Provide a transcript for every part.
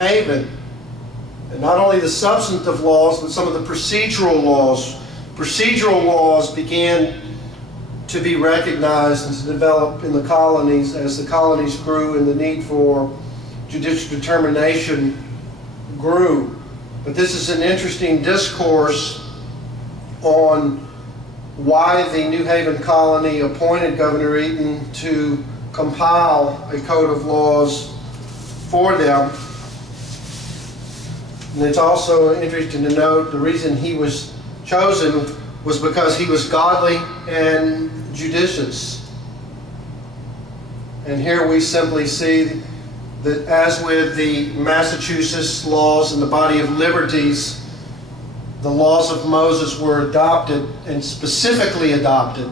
Haven. And not only the substantive laws, but some of the procedural laws. Procedural laws began to be recognized and to develop in the colonies as the colonies grew and the need for judicial determination grew. But this is an interesting discourse on why the New Haven colony appointed Governor Eaton to compile a code of laws for them. And it's also interesting to note the reason he was chosen was because he was godly and judicious. And here we simply see that, as with the Massachusetts laws and the body of liberties, the laws of Moses were adopted, and specifically adopted,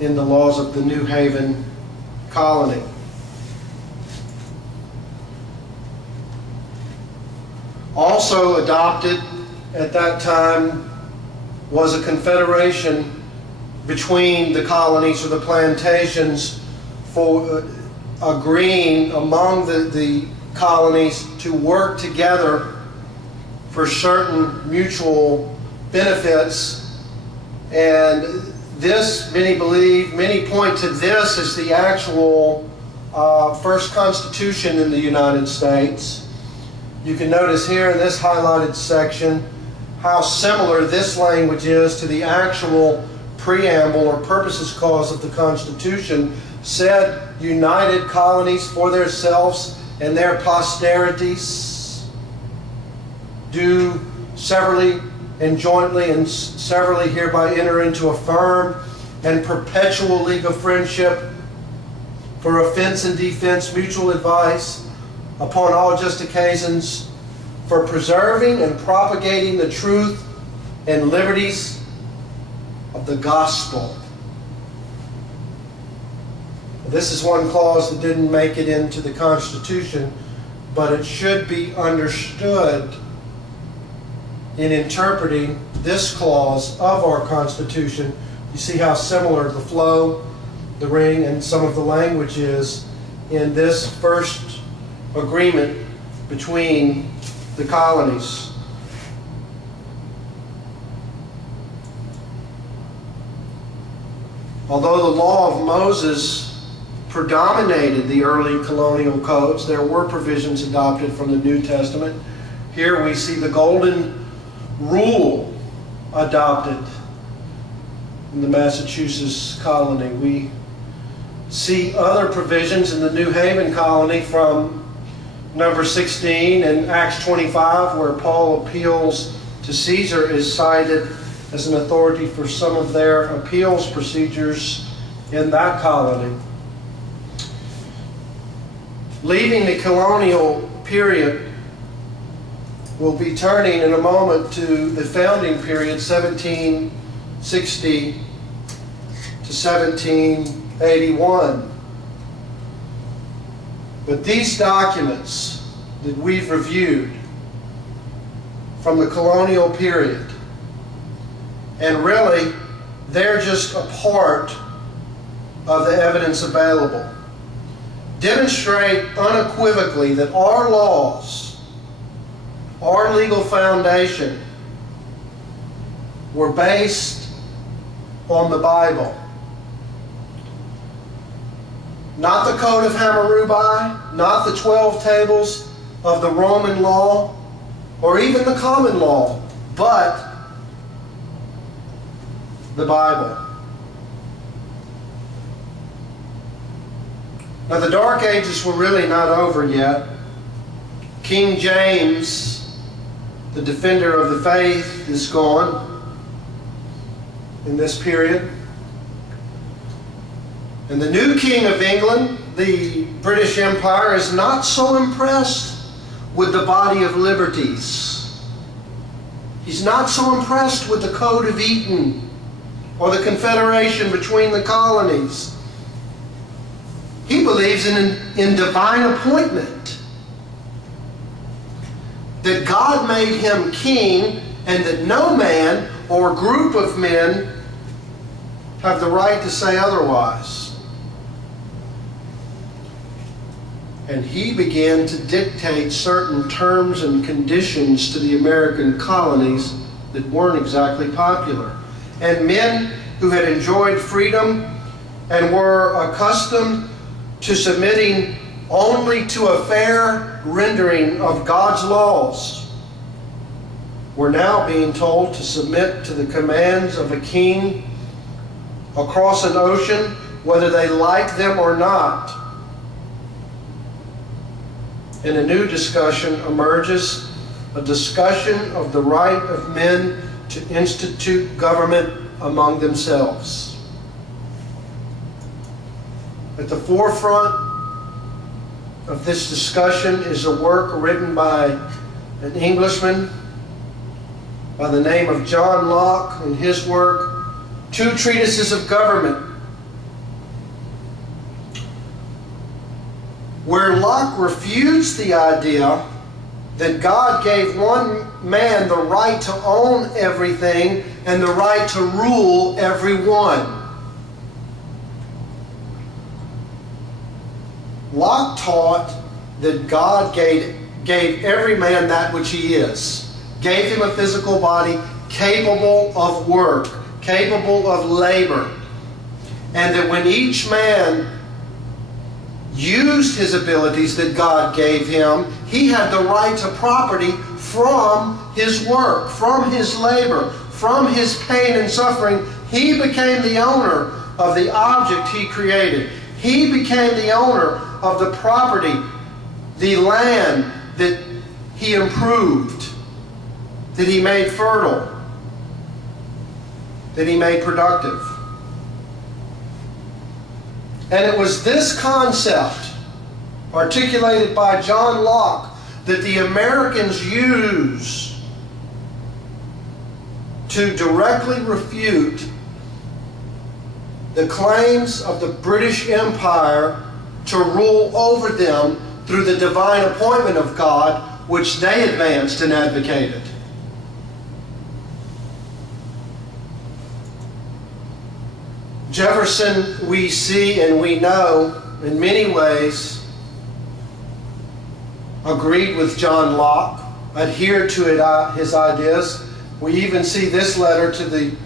in the laws of the New Haven colony. Also adopted at that time was a confederation between the colonies or the plantations for agreeing among the colonies to work together for certain mutual benefits. And this, many believe, many point to this as the actual first Constitution in the United States. You can notice here in this highlighted section how similar this language is to the actual preamble or purposes clause of the Constitution. Said united colonies for themselves and their posterities do severally and jointly and severally hereby enter into a firm and perpetual league of friendship for offense and defense, mutual advice, upon all just occasions, for preserving and propagating the truth and liberties of the gospel. This is one clause that didn't make it into the Constitution, but it should be understood in interpreting this clause of our Constitution. You see how similar the flow, the ring, and some of the language is in this first agreement between the colonies. Although the law of Moses predominated the early colonial codes, there were provisions adopted from the New Testament. Here we see the Golden Rule adopted in the Massachusetts colony. We see other provisions in the New Haven colony from number 16 and Acts 25, where Paul appeals to Caesar, is cited as an authority for some of their appeals procedures in that colony. Leaving the colonial period, we'll be turning in a moment to the founding period, 1760 to 1781. But these documents that we've reviewed from the colonial period, and really they're just a part of the evidence available, demonstrate unequivocally that our laws, our legal foundation, were based on the Bible. Not the Code of Hammurabi, not the 12 tables of the Roman law, or even the common law, but the Bible. Now, the Dark Ages were really not over yet. King James, the defender of the faith, is gone in this period. And the new King of England, the British Empire, is not so impressed with the body of liberties. He's not so impressed with the Code of Eaton or the confederation between the colonies. He believes in divine appointment, that God made him king and that no man or group of men have the right to say otherwise. And he began to dictate certain terms and conditions to the American colonies that weren't exactly popular. And men who had enjoyed freedom and were accustomed to submitting only to a fair rendering of God's laws were now being told to submit to the commands of a king across an ocean, whether they liked them or not. And a new discussion emerges, a discussion of the right of men to institute government among themselves. At the forefront of this discussion is a work written by an Englishman by the name of John Locke, and his work, Two Treatises of Government, where Locke refutes the idea that God gave one man the right to own everything and the right to rule everyone. Locke taught that God gave every man that which he is, gave him a physical body capable of work, capable of labor, and that when each man used his abilities that God gave him, he had the right to property from his work, from his labor, from his pain and suffering. He became the owner of the object he created. He became the owner of the property, the land that he improved, that he made fertile, that he made productive. And it was this concept, articulated by John Locke, that the Americans used to directly refute the claims of the British Empire to rule over them through the divine appointment of God, which they advanced and advocated. Jefferson, we see and we know, in many ways, agreed with John Locke, adhered to his ideas. We even see this letter to the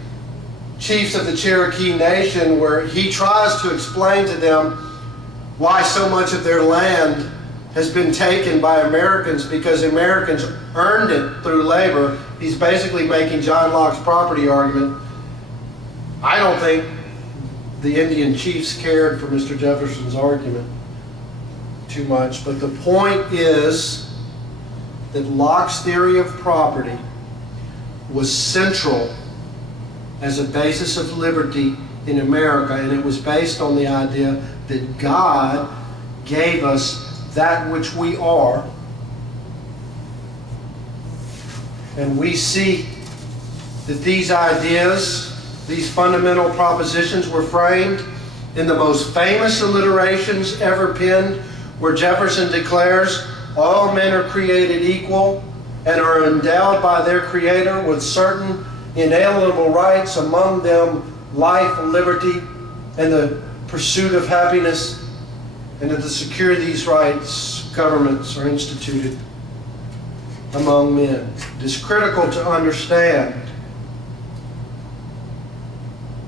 chiefs of the Cherokee Nation, where he tries to explain to them why so much of their land has been taken by Americans, because Americans earned it through labor. He's basically making John Locke's property argument. I don't think the Indian chiefs cared for Mr. Jefferson's argument too much, but the point is that Locke's theory of property was central as a basis of liberty in America, and it was based on the idea that God gave us that which we are. And we see that these ideas, these fundamental propositions, were framed in the most famous alliterations ever penned, where Jefferson declares all men are created equal and are endowed by their Creator with certain inalienable rights, among them life, liberty, and the pursuit of happiness, and that to secure these rights, governments are instituted among men. It is critical to understand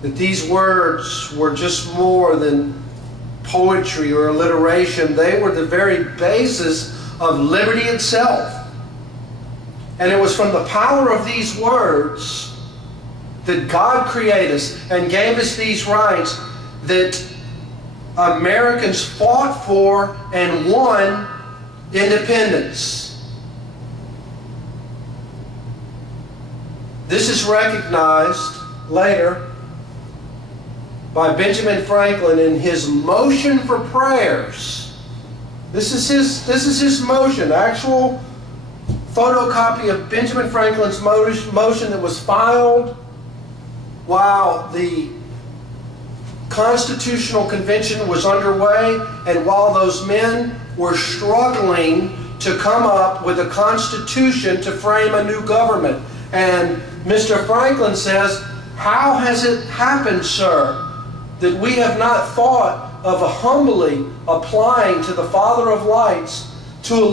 that these words were just more than poetry or alliteration. They were the very basis of liberty itself. And it was from the power of these words that God created us and gave us these rights that Americans fought for and won independence. This is recognized later by Benjamin Franklin in his motion for prayers. This is his motion, actual photocopy of Benjamin Franklin's motion that was filed while the Constitutional Convention was underway and while those men were struggling to come up with a constitution to frame a new government. And Mr. Franklin says, "How has it happened, sir, that we have not fought of humbly applying to the Father of lights to